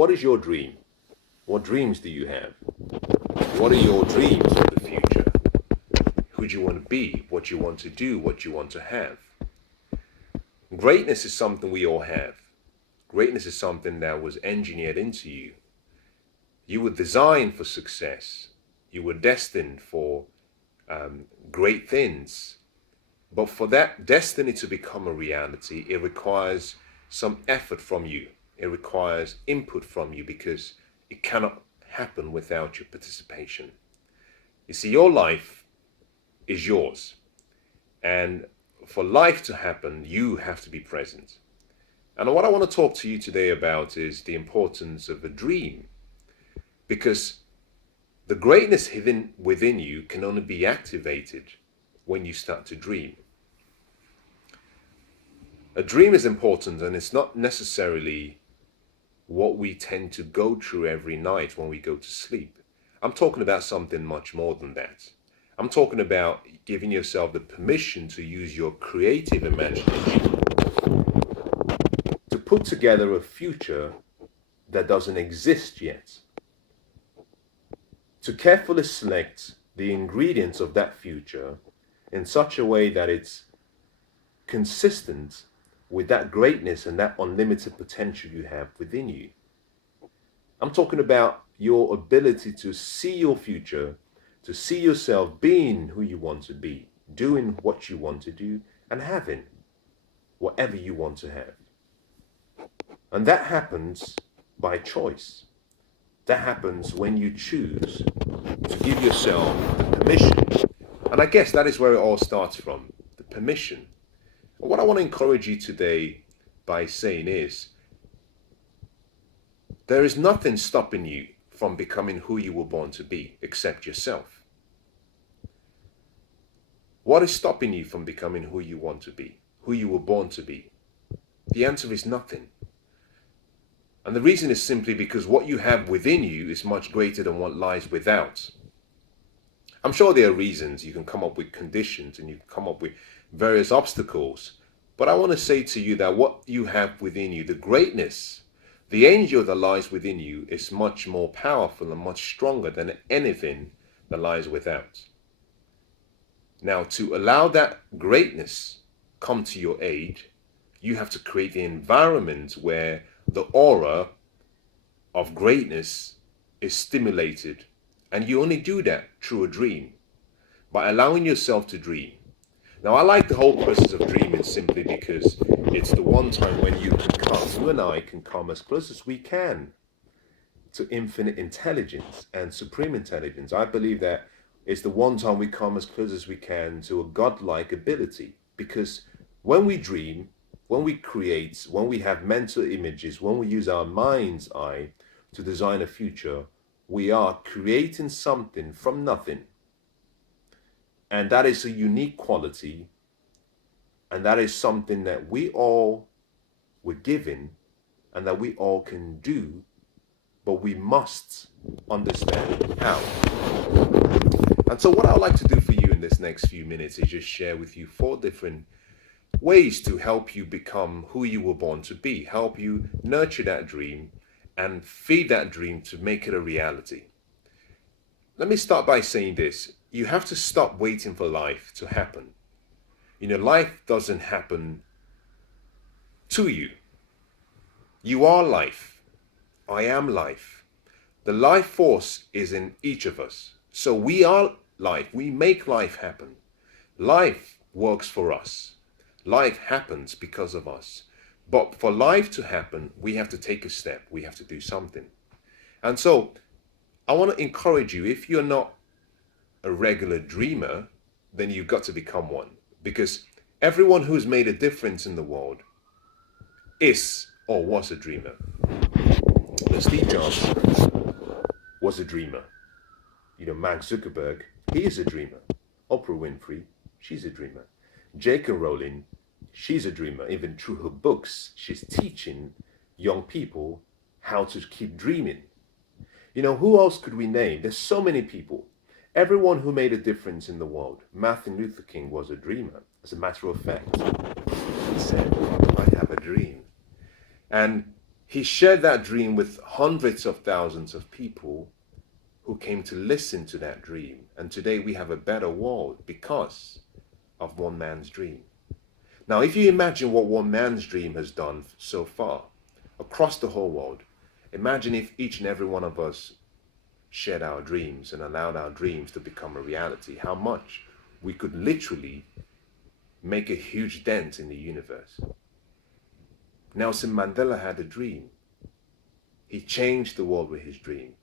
What is your dream? What dreams do you have? What are your dreams for the future? Who do you want to be? What do you want to do? What do you want to have? Greatness is something we all have. Greatness is something that was engineered into you. You were designed for success. You were destined for great things. But for that destiny to become a reality, it requires some effort from you. It requires input from you, because it cannot happen without your participation. You see, your life is yours. And for life to happen, you have to be present. And what I want to talk to you today about is the importance of a dream. Because the greatness hidden within you can only be activated when you start to dream. A dream is important, and it's not necessarily what we tend to go through every night when we go to sleep. I'm talking about something much more than that. I'm talking about giving yourself the permission to use your creative imagination to put together a future that doesn't exist yet. To carefully select the ingredients of that future in such a way that it's consistent with that greatness and that unlimited potential you have within you. I'm talking about your ability to see your future, to see yourself being who you want to be, doing what you want to do, and having whatever you want to have. And that happens by choice. That happens when you choose to give yourself the permission. And I guess that is where it all starts from, the permission. What I want to encourage you today by saying is, there is nothing stopping you from becoming who you were born to be except yourself. What is stopping you from becoming who you want to be, who you were born to be? The answer is nothing. And the reason is simply because what you have within you is much greater than what lies without. I'm sure there are reasons. You can come up with conditions and you can come up with various obstacles. But I want to say to you that what you have within you, the greatness, the angel that lies within you, is much more powerful and much stronger than anything that lies without. Now, to allow that greatness come to your aid, you have to create the environment where the aura of greatness is stimulated. And you only do that through a dream, by allowing yourself to dream. Now, I like the whole process of dreaming simply because it's the one time when you and I can come as close as we can to infinite intelligence and supreme intelligence. I believe that it's the one time we come as close as we can to a godlike ability. Because when we dream, when we create, when we have mental images, when we use our mind's eye to design a future, we are creating something from nothing. And that is a unique quality. And that is something that we all were given and that we all can do, but we must understand how. And so what I'd like to do for you in this next few minutes is just share with you 4 different ways to help you become who you were born to be, help you nurture that dream and feed that dream to make it a reality. Let me start by saying this. You have to stop waiting for life to happen. You know, life doesn't happen to you. You are life. I am life. The life force is in each of us. So we are life. We make life happen. Life works for us. Life happens because of us. But for life to happen, we have to take a step. We have to do something. And so I want to encourage you, if you're not a regular dreamer, then you've got to become one. Because everyone who's made a difference in the world is or was a dreamer. Now, Steve Jobs was a dreamer. You know, Mark Zuckerberg, he is a dreamer. Oprah Winfrey, she's a dreamer. J.K. Rowling, she's a dreamer. Even through her books, she's teaching young people how to keep dreaming. You know, who else could we name? There's so many people. Everyone who made a difference in the world. Martin Luther King was a dreamer. As a matter of fact, he said, I have a dream. And He shared that dream with hundreds of thousands of people who came to listen to that dream. And today we have a better world because of one man's dream. Now, if you imagine what one man's dream has done so far across the whole world, imagine if each and every one of us shared our dreams and allowed our dreams to become a reality, how much we could literally make a huge dent in the universe. Nelson Mandela had a dream. He changed the world with his dream.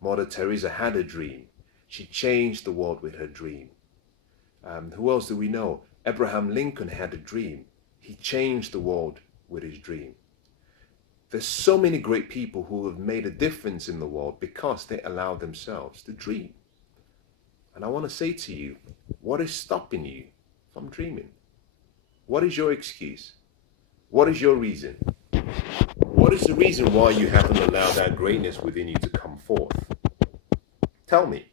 Mother Teresa had a dream. She changed the world with her dream. Who else do we know? Abraham Lincoln had a dream. He changed the world with his dream. There's so many great people who have made a difference in the world because they allowed themselves to dream. And I want to say to you, what is stopping you from dreaming? What is your excuse? What is your reason? What is the reason why you haven't allowed that greatness within you to come forth? Tell me.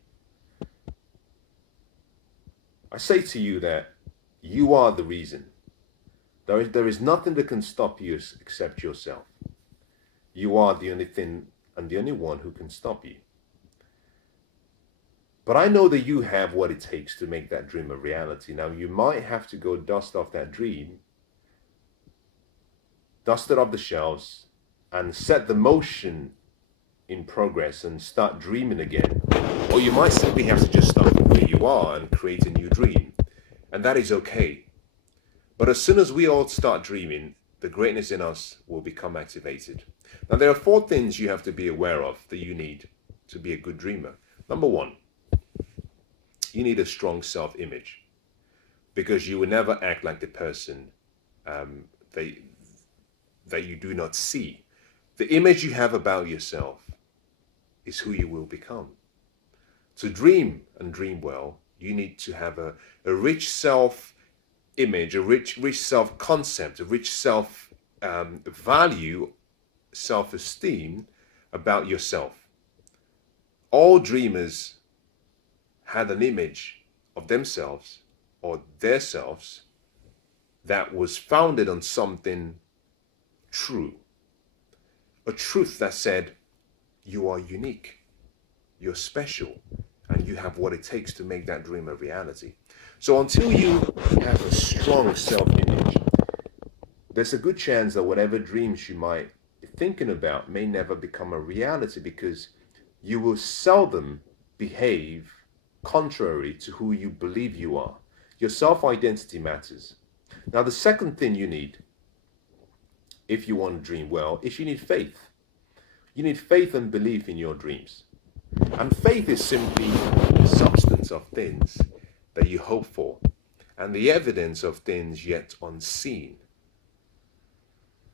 I say to you that you are the reason. There is nothing that can stop you except yourself. You are the only thing and the only one who can stop you. But I know that you have what it takes to make that dream a reality. Now, you might have to go dust off that dream, dust it off the shelves, and set the motion in progress and start dreaming again. Or you might simply have to just start from where you are and create a new dream. And that is okay. But as soon as we all start dreaming, the greatness in us will become activated. Now, there are 4 things you have to be aware of that you need to be a good dreamer. Number 1, you need a strong self-image, because you will never act like the person that you do not see. The image you have about yourself is who you will become. To dream and dream well, you need to have a rich self-image, a rich self-concept, a rich self-value, self-esteem about yourself. All dreamers had an image of themselves or their selves that was founded on something true. A truth that said, you are unique, you're special, and you have what it takes to make that dream a reality. So until you have a strong self-image, there's a good chance that whatever dreams you might be thinking about may never become a reality, because you will seldom behave contrary to who you believe you are. Your self-identity matters. Now, the second thing you need, if you want to dream well, is you need faith. You need faith and belief in your dreams. And faith is simply the substance of things that you hope for and the evidence of things yet unseen.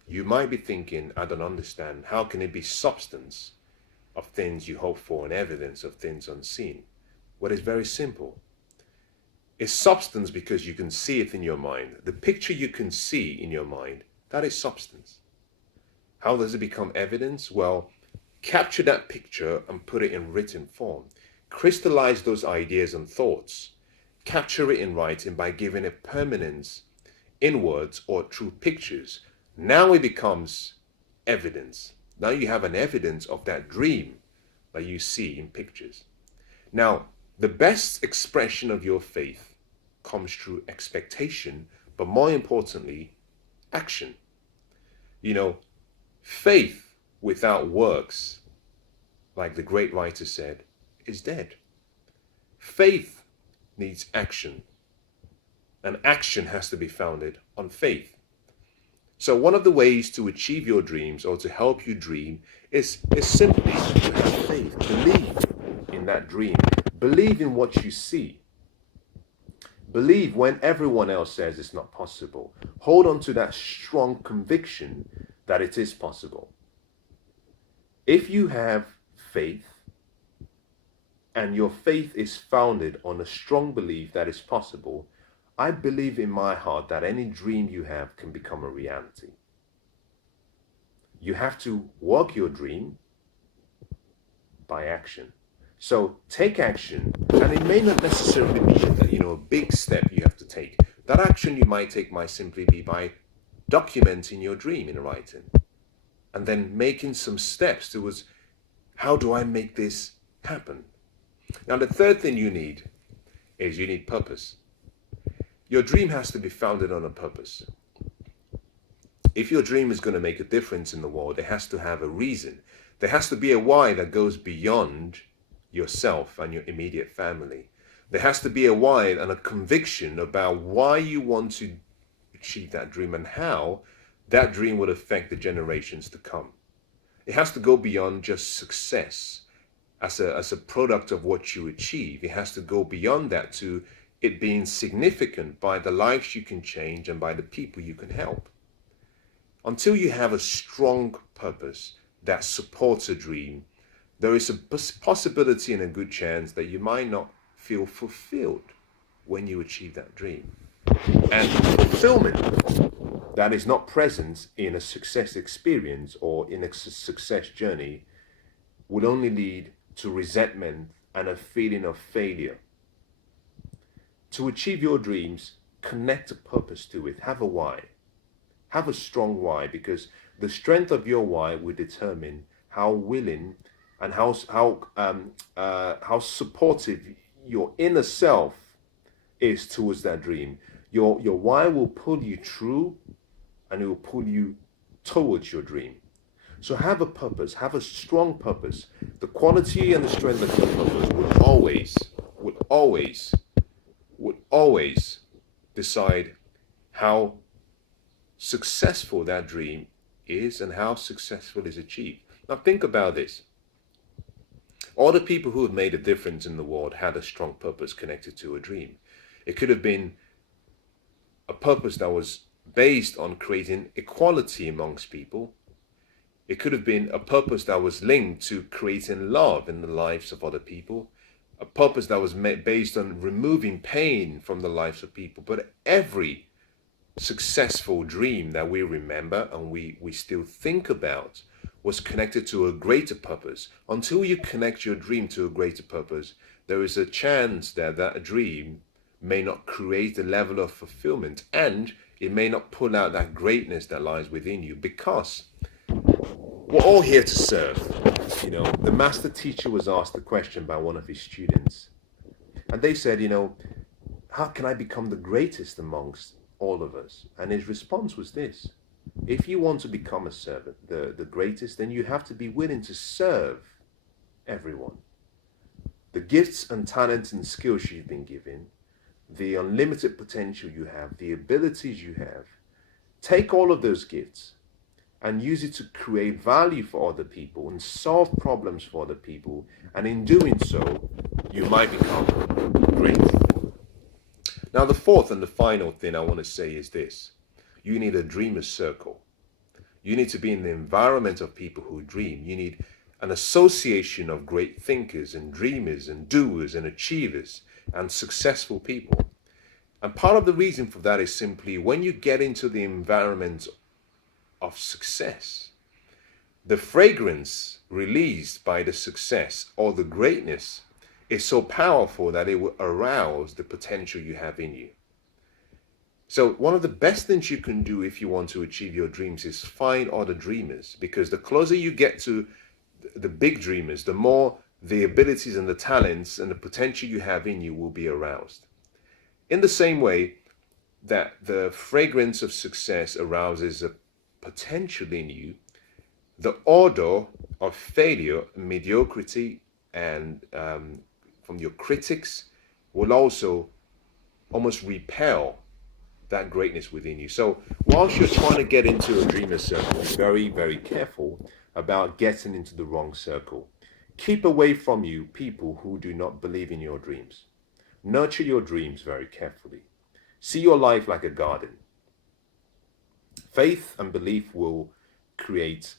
You might be thinking, I don't understand. How can it be substance of things you hope for and evidence of things unseen? Well, it's very simple. It's substance because you can see it in your mind. The picture you can see in your mind, that is substance. How does it become evidence? Well, capture that picture and put it in written form. Crystallize those ideas and thoughts. Capture it in writing by giving it permanence in words or through pictures. Now it becomes evidence. Now you have an evidence of that dream that you see in pictures. Now, the best expression of your faith comes through expectation, but more importantly, action. You know, faith without works, like the great writer said, is dead. Faith needs action, and action has to be founded on faith. So one of the ways to achieve your dreams or to help you dream is simply to have faith. Believe in that dream. Believe in what you see. Believe when everyone else says it's not possible. Hold on to that strong conviction that it is possible. If you have faith, and your faith is founded on a strong belief that it's possible, I believe in my heart that any dream you have can become a reality. You have to work your dream by action. So take action, and it may not necessarily be a big step you have to take. That action you might take might simply be by documenting your dream in writing and then making some steps towards how do I make this happen. Now, the third thing you need is you need purpose. Your dream has to be founded on a purpose. If your dream is going to make a difference in the world, it has to have a reason. There has to be a why that goes beyond yourself and your immediate family. There has to be a why and a conviction about why you want to achieve that dream and how that dream will affect the generations to come. It has to go beyond just success as a product of what you achieve. It has to go beyond that to it being significant by the lives you can change and by the people you can help. Until you have a strong purpose that supports a dream, there is a possibility and a good chance that you might not feel fulfilled when you achieve that dream. And fulfillment that is not present in a success experience or in a success journey would only lead to resentment and a feeling of failure. To achieve your dreams, connect a purpose to it. Have a why. Have a strong why, because the strength of your why will determine how willing and how supportive your inner self is towards that dream. Your why will pull you through, and it will pull you towards your dream. So have a purpose, have a strong purpose. The quality and the strength of your purpose would always decide how successful that dream is and how successful is achieved. Now think about this. All the people who have made a difference in the world had a strong purpose connected to a dream. It could have been a purpose that was based on creating equality amongst people. It could have been a purpose that was linked to creating love in the lives of other people. A purpose that was based on removing pain from the lives of people. But every successful dream that we remember and we still think about was connected to a greater purpose. Until you connect your dream to a greater purpose, there is a chance that that dream may not create a level of fulfillment, and it may not pull out that greatness that lies within you, because we're all here to serve. You know, the master teacher was asked the question by one of his students, and they said, how can I become the greatest amongst all of us? And his response was this: if you want to become a servant, the greatest, then you have to be willing to serve everyone. The gifts and talents and skills you've been given, the unlimited potential you have, the abilities you have, take all of those gifts and use it to create value for other people and solve problems for other people. And in doing so, you might become great. Now, the fourth and the final thing I want to say is this: you need a dreamer's circle. You need to be in the environment of people who dream. You need an association of great thinkers and dreamers and doers and achievers and successful people. And part of the reason for that is simply when you get into the environment of success, the fragrance released by the success or the greatness is so powerful that it will arouse the potential you have in you. So one of the best things you can do if you want to achieve your dreams is find other dreamers, because the closer you get to the big dreamers, the more the abilities and the talents and the potential you have in you will be aroused. In the same way that the fragrance of success arouses a potential in you, the odor of failure, mediocrity, and from your critics will also almost repel that greatness within you. So whilst you're trying to get into a dreamer circle, be very, very careful about getting into the wrong circle. Keep away from you people who do not believe in your dreams. Nurture your dreams very carefully. See your life like a garden. Faith and belief will create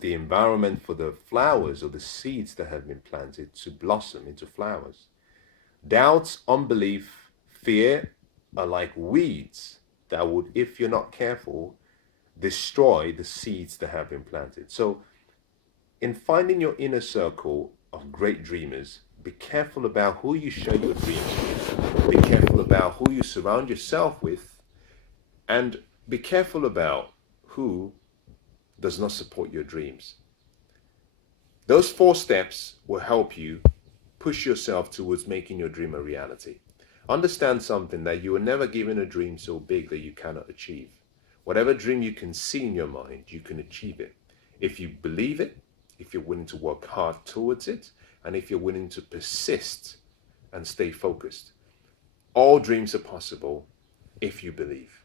the environment for the flowers or the seeds that have been planted to blossom into flowers. Doubts, unbelief, fear are like weeds that would, if you're not careful, destroy the seeds that have been planted. So in finding your inner circle of great dreamers, be careful about who you share your dreams with. Be careful about who you surround yourself with, and be careful about who does not support your dreams. Those 4 steps will help you push yourself towards making your dream a reality. Understand something, that you were never given a dream so big that you cannot achieve. Whatever dream you can see in your mind, you can achieve it. If you believe it, if you're willing to work hard towards it, and if you're willing to persist and stay focused. All dreams are possible if you believe.